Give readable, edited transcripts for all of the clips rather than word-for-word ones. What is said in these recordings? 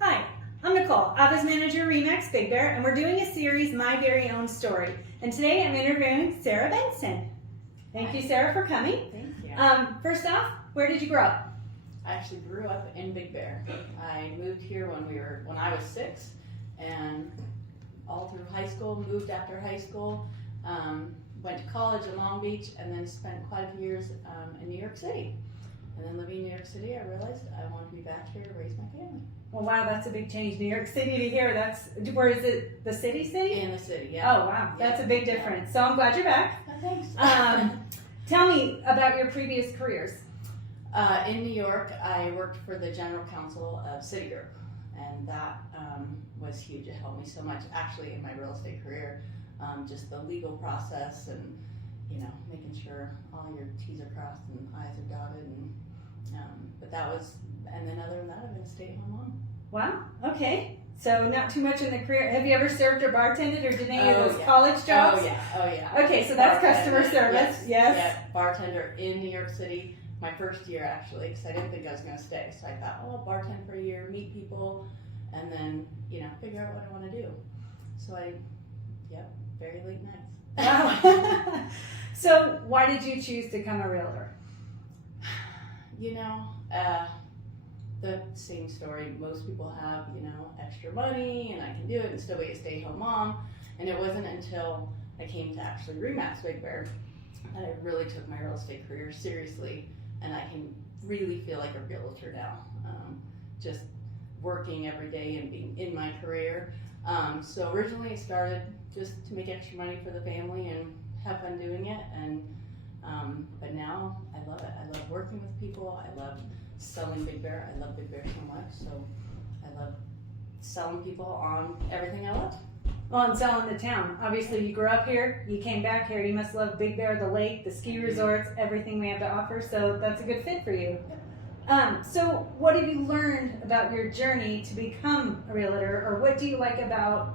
Hi, I'm Nicole, Office Manager Remax Big Bear, and we're doing a series, My Very Own Story. And today I'm interviewing Sarah Benson. Thank you, Sarah, for coming. Thank you. First off, where did you grow up? I actually grew up in Big Bear. I moved here when I was 6, and all through high school, moved after high school, went to college in Long Beach, and then spent quite a few years in New York City. And then living in New York City, I realized I wanted to be back here to raise my family. Well, wow, that's a big change. New York City to here, where is it, the city? In the city, yeah. Oh, wow, that's a big difference. So I'm glad you're back. Thanks. Tell me about your previous careers. In New York, I worked for the general counsel of Citigroup, and that was huge. It helped me so much, actually, in my real estate career. Just the legal process and, making sure all your T's are crossed and I's are dotted. But that was, and then other than that, I've been a stay-at-home mom. Wow, okay. So not too much in the career. Have you ever served or bartended or did any of those yeah. college jobs? Oh yeah. Okay, so that's Bartender, customer service. Yes. Yeah, bartender in New York City. My first year, actually, because I didn't think I was going to stay. So I thought, I'll bartend for a year, meet people, and then, figure out what I want to do. So very late nights. Wow. So why did you choose to become a realtor? The same story most people have, extra money and I can do it and still be a stay-at-home mom. And it wasn't until I came to actually Remax Big Bear that I really took my real estate career seriously, and I can really feel like a realtor now. Just working every day and being in my career. So originally it started just to make extra money for the family and have fun doing it, but now I love it. I love working with people. I love selling Big Bear. I love Big Bear so much, so I love selling people on everything I love. Well, and selling the town. Obviously, you grew up here. You came back here. You must love Big Bear, the lake, the ski resorts, everything we have to offer. So that's a good fit for you. So what have you learned about your journey to become a realtor, or what do you like about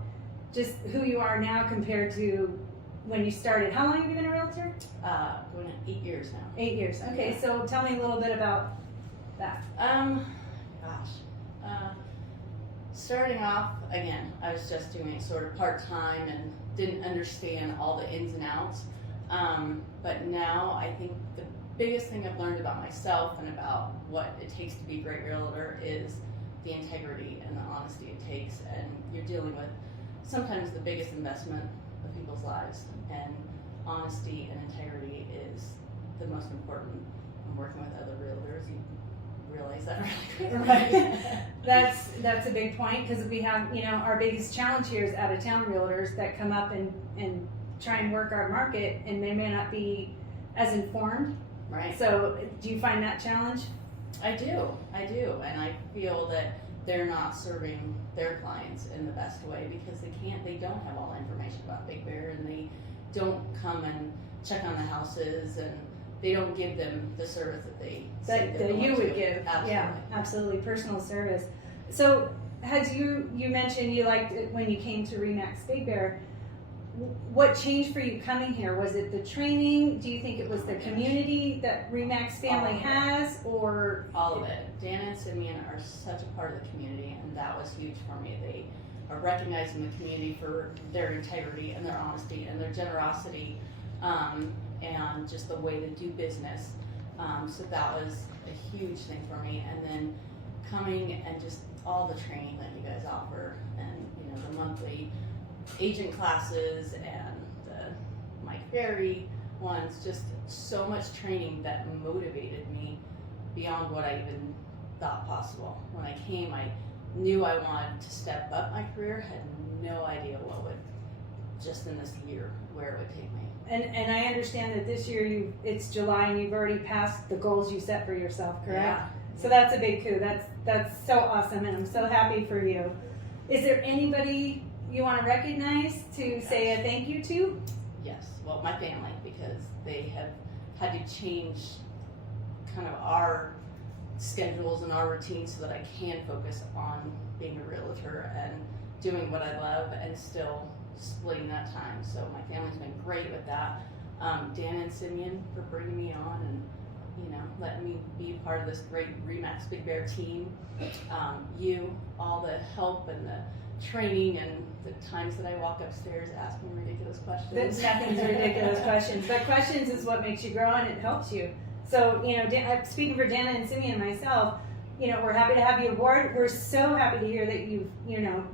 just who you are now compared to when you started? How long have you been a realtor? Going on 8 years now. 8 years. Okay, so tell me a little bit about that. Starting off, again, I was just doing it sort of part-time and didn't understand all the ins and outs. But now I think the biggest thing I've learned about myself and about what it takes to be a great realtor is the integrity and the honesty it takes. And you're dealing with sometimes the biggest investment of people's lives. And honesty and integrity is the most important when working with other realtors. You realize that really quickly. Right. That's a big point, because we have, our biggest challenge here is out-of-town realtors that come up and try and work our market, and they may not be as informed. Right. So do you find that challenge? I do, and I feel that they're not serving their clients in the best way because they don't have all the information about Big Bear, and they don't come and check on the houses, and they don't give them the service that you would give. Absolutely. Yeah, absolutely, personal service. So you mentioned you liked it when you came to Remax Big Bear. What changed for you coming here? Was it the training? Do you think it was the community that Remax family has, or all of it? Dan and Simeon are such a part of the community, and that was huge for me. They are recognizing the community for their integrity and their honesty and their generosity, and just the way to do business. So that was a huge thing for me. And then coming and just all the training that you guys offer, and the monthly agent classes and the Mike Ferry ones, just so much training that motivated me beyond what I even thought possible. When I came, I knew I wanted to step up my career, had no idea just in this year, where it would take me. And I understand that this year it's July and you've already passed the goals you set for yourself, correct? Yeah. So that's a big coup. That's so awesome, and I'm so happy for you. Is there anybody you want to recognize to say a thank you to? Yes, well, my family, because they have had to change kind of our schedules and our routines so that I can focus on being a realtor and doing what I love and still splitting that time. So my family's been great with that. Dan and Simeon for bringing me on, and letting me be part of this great RE/MAX Big Bear team. All the help and the training and the times that I walk upstairs asking ridiculous questions. Nothing's ridiculous questions, but questions is what makes you grow and it helps you. So, speaking for Dana and Simeon and myself, we're happy to have you aboard. We're so happy to hear that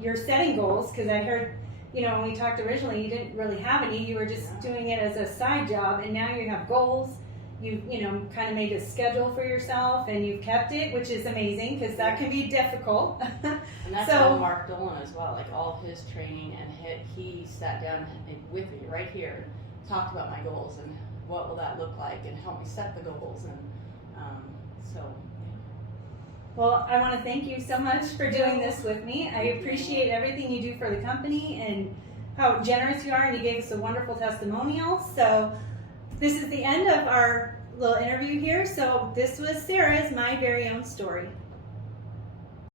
you're setting goals, because I heard, when we talked originally, you didn't really have any. You were just doing it as a side job, and now you have goals. You've, kind of made a schedule for yourself, and you've kept it, which is amazing, because that can be difficult. And that's all Mark Dolan as well, like all of his training, and he sat down with me right here and talked about my goals and what will that look like, and helped me set the goals, and so. Well, I want to thank you so much for doing this with me. I appreciate everything you do for the company and how generous you are, and you gave us a wonderful testimonial. So this is the end of our little interview here. So this was Sarah's My Very Own Story.